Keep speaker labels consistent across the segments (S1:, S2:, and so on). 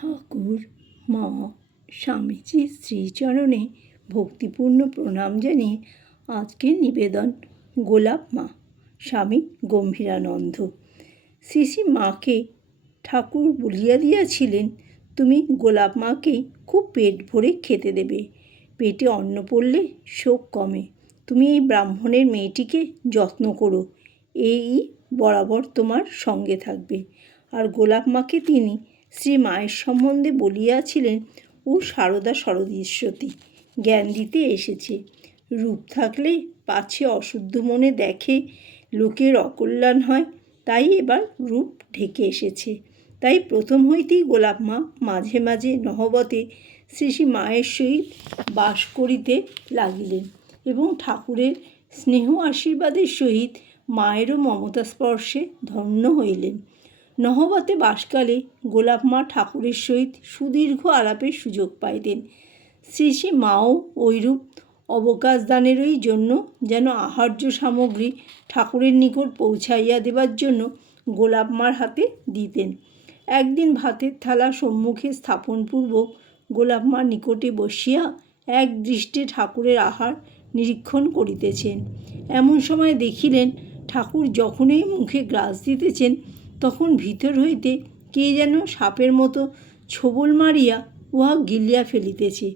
S1: ঠাকুর, মা স্বামীজির শ্রীচরণে ভক্তিপূর্ণ প্রণাম জানিয়ে আজকের নিবেদন, গোলাপ মা, স্বামী গম্ভীরানন্দ। শ্রী মাকে ঠাকুর বলিয়া দিয়াছিলেন, তুমি গোলাপ মাকে খুব পেট ভরে খেতে দেবে। পেটে অন্ন পড়লে শোক কমে। তুমি এই ব্রাহ্মণের মেয়েটিকে যত্ন করো। এই বরাবর তোমার সঙ্গে থাকবে। আর গোলাপ মাকে তিনি শ্রী মায়ের সম্বন্ধে বলিয়াছিলেন, ও সারদা সরদীশ্বতী, জ্ঞান দিতে এসেছে। রূপ থাকলে পাছে অশুদ্ধ মনে দেখে লোকের অকল্যাণ হয়, তাই এবার রূপ ঢেকে এসেছে। তাই প্রথম হইতেই গোলাপ মা মাঝে মাঝে নহবতে শ্রী শ্রী মায়ের সহিত বাস করিতে লাগিলেন এবং ঠাকুরের স্নেহ আশীর্বাদের সহিত মায়েরও মমতা স্পর্শে ধন্য হইলেন। নহবতে বাসকালে গোলাপ মা ঠাকুরের সহিত সুদীর্ঘ আলাপের সুযোগ পাইতেন। শ্রী শ্রী মাও ঐরূপ অবকাশ দানেরই জন্য যেন আহার্য সামগ্রী ঠাকুরের নিকট পৌঁছাইয়া দেবার জন্য গোলাপ মার হাতে দিতেন। একদিন ভাতের থালা সম্মুখে স্থাপনপূর্বক গোলাপ মার নিকটে বসিয়া এক দৃষ্টে ঠাকুরের আহার নিরীক্ষণ করিতেছেন। এমন সময় দেখিলেন ঠাকুর যখনই মুখে গ্রাস দিতেছেন তখন ভিতর হইতে কে যেন সাপের মতো ছোবল মারিয়া উহা গিলিয়া ফেলিতেছে।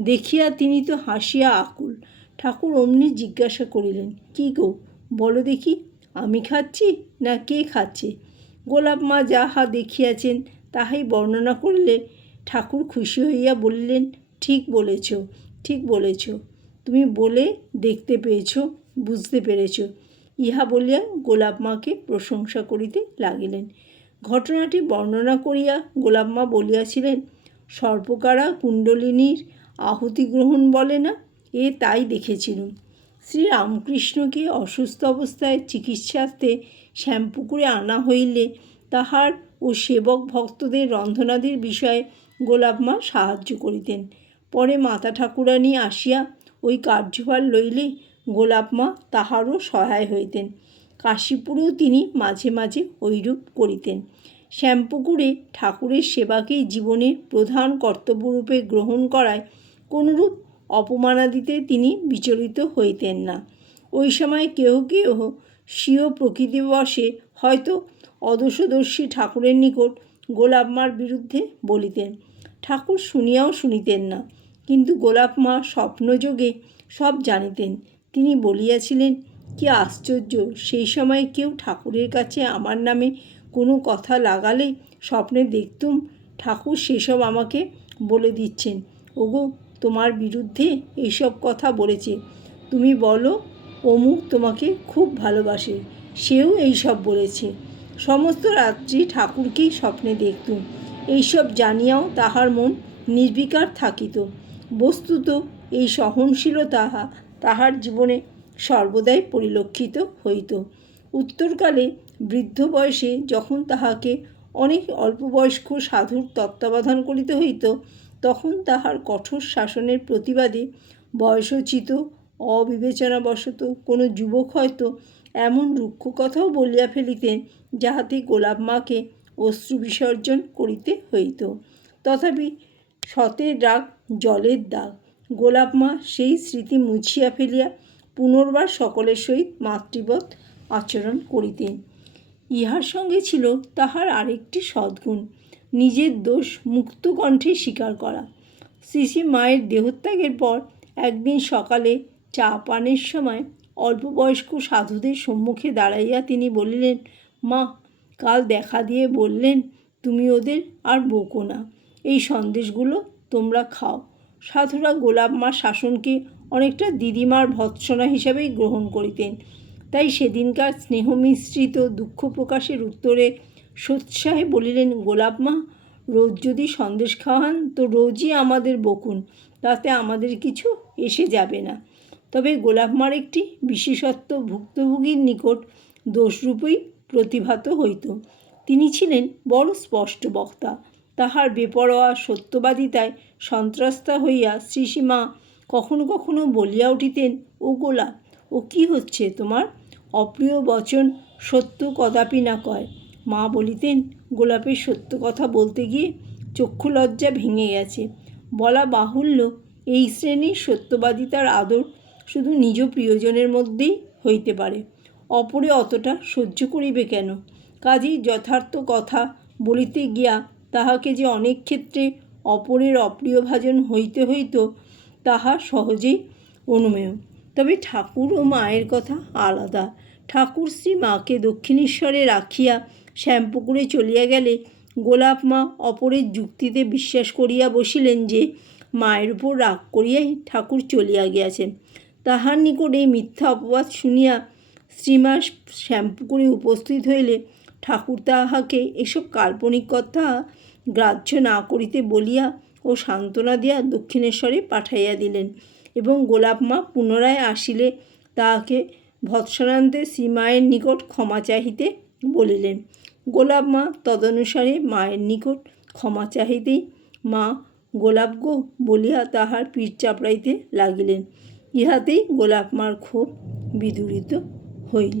S1: দেখিয়া তিনি তো হাসিয়া আকুল। ঠাকুর অমনি জিজ্ঞাসা করিলেন, কি গো, বলো দেখি, আমি খাচ্ছি না কে খাচ্ছে? গোলাপ মা যাহা দেখিয়াছেন, তাহাই বর্ণনা করলে ঠাকুর খুশি হইয়া বলিলেন, ঠিক বলেছ ঠিক বলেছ। তুমি বলে দেখতে পেয়েছ, বুঝতে পেরেছ। ইহা বলিয়া গোলাপ মাকে প্রশংসা করিতে লাগিলেন। ঘটনাটি বর্ণনা করিয়া গোলাপ মা বলিয়াছিলেন, সর্পকারা কুণ্ডলিনীর আহুতি গ্রহণ বলে না? এ তাই দেখেছিলুম। শ্রী রামকৃষ্ণকে অসুস্থ অবস্থায় চিকিৎসার্থে শ্যামপুকুরে আনা হইলে তাহার ও সেবক ভক্তদের রন্ধনাদির বিষয়ে গোলাপ মা সাহায্য করিতেন। পরে মাতা ঠাকুরানী আসিয়া ওই কার্যভার লইলে গোলাপ মা তাহারও সহায় হইতেন। কাশীপুরেও তিনি মাঝে মাঝে ঐরূপ করিতেন। শ্যামপুকুরে ঠাকুরের সেবাকেই জীবনের প্রধান কর্তব্যরূপে গ্রহণ করায় কোনরূপ অপমানাদিতে তিনি বিচলিত হইতেন না। ওই সময় কেহ কেহ স্বীয় প্রকৃতিবশে হয়তো অদোষদর্শী ঠাকুরের নিকট গোলাপ মার বিরুদ্ধে বলিতেন। ঠাকুর শুনিয়াও শুনিতেন না, কিন্তু গোলাপ মা স্বপ্নযোগে সব জানিতেন। তিনি বলিয়াছিলেন, কি আশ্চর্য, সেই সময় কেউ ঠাকুরের কাছে আমার নামে কোনো কথা লাগালে স্বপ্নে দেখতুম ঠাকুর সেসব আমাকে বলে দিচ্ছেন। ওগো, তোমার বিরুদ্ধে এইসব কথা বলেছে। তুমি বলো, অমুক তোমাকে খুব ভালোবাসে, সেও এইসব বলেছে। সমস্ত রাত্রি ঠাকুরকেই স্বপ্নে দেখতুম। এইসব জানিয়াও তাহার মন নির্বিকার থাকিত। বস্তুত এই সহনশীলতা তাহার জীবনে সর্বদাই পরিলক্ষিত হইত। উত্তরকালে বৃদ্ধ বয়সে যখন তাহাকে অনেক অল্পবয়স্ক সাধুর তত্ত্বাবধান করিতে হইত, তখন তাহার কঠোর শাসনের প্রতিবাদে বয়সোচিত, অবিবেচনাবশত কোনো যুবক হয়তো এমন রুক্ষ কথাও বলিয়া ফেলিতেন যাহাতে গোলাপ মাকে অশ্রু বিসর্জন করিতে হইত। তথাপি সতের রাগ জলের দাগ। গোলাপ মা সেই স্মৃতি মুছিয়া ফেলিয়া পুনর্বার সকলের সহিত মাতৃবৎ আচরণ করিতেন। ইহার সঙ্গে ছিল তাহার আরেকটি সদ্গুণ, নিজের দোষ মুক্ত কণ্ঠে স্বীকার করা। শ্রী মায়ের দেহত্যাগের পর একদিন সকালে চা পানের সময় অল্পবয়স্ক সাধুদের সম্মুখে দাঁড়াইয়া তিনি বলিলেন, মা, কাল দেখা দিয়ে বললেন, তুমি ওদের আর বকো না। এই সন্দেশগুলো তোমরা খাও। সাধুরা গোলাপ মার শাসনকে অনেকটা দিদিমার ভৎসনা হিসাবেই গ্রহণ করিতেন। তাই সেদিনকার স্নেহ মিশ্রিত দুঃখ প্রকাশের উত্তরে সোৎসাহে বলিলেন, গোলাপ মা, রোজ যদি সন্দেশ খাওয়ান তো রোজই আমাদের বকুন, তাতে আমাদের কিছু এসে যাবে না। তবে গোলাপ মার একটি বিশেষত্ব ভুক্তভোগীর নিকট দোষরূপেই প্রতিভাত হইত। তিনি ছিলেন বড় স্পষ্ট বক্তা। তাহার বেপরোয়া সত্যবাদিতায় সন্ত্রাস্তা হইয়া শ্রীসীমা কখনো কখনো বলিয়া উঠিতেন, ও গোলাপ ও কি হচ্ছে তোমার? অপ্রিয় বচন সত্য কদাপি না কয়। মা বলিতেন গোলাপের সত্য কথা বলতে গিয়ে চক্ষুলজ্জা ভেঙে গেছে। বলা বাহুল্য, এই শ্রেণির সত্যবাদিতার আদর শুধু নিজ প্রিয়জনের মধ্যেই হইতে পারে। অপরে অতটা সহ্য করিবে কেন? কাজেই যথার্থ কথা বলিতে গিয়া তাহাকে যে অনেক ক্ষেত্রে অপরের অপ্রিয়ভাজন হইতে হইত, তাহা সহজেই অনুমেয়। তবে ঠাকুর ও মায়ের কথা আলাদা। ঠাকুর শ্রী মাকে দক্ষিণেশ্বরে রাখিয়া শ্যামপুকুরে চলিয়া গেলে গোলাপ মা অপরের যুক্তিতে বিশ্বাস করিয়া বসিলেন যে, মায়ের উপর রাগ করিয়াই ঠাকুর চলিয়া গিয়াছেন। তাহার নিকট এই মিথ্যা অপবাদ শুনিয়া শ্রীমা শ্যামপুকুরে উপস্থিত হইলে ঠাকুর তাহাকে এসব কাল্পনিক কথা গ্রাহ্য না করিতে বলিয়া ও সান্ত্বনা দিয়া দক্ষিণেশ্বরে পাঠাইয়া দিলেন এবং গোলাপ মা পুনরায় আসিলে তাহাকে ভৎসরান্তে শ্রীমায়ের নিকট ক্ষমা চাহিতে বলিলেন। গোলাপ মা তদনুসারে মায়ের নিকট ক্ষমা চাহিতেই মা গোলাপ গো বলিয়া তাহার পিঠ চাপড়াইতে লাগিলেন। ইহাতেই গোলাপ মার ক্ষোভ বিদূরিত হইল।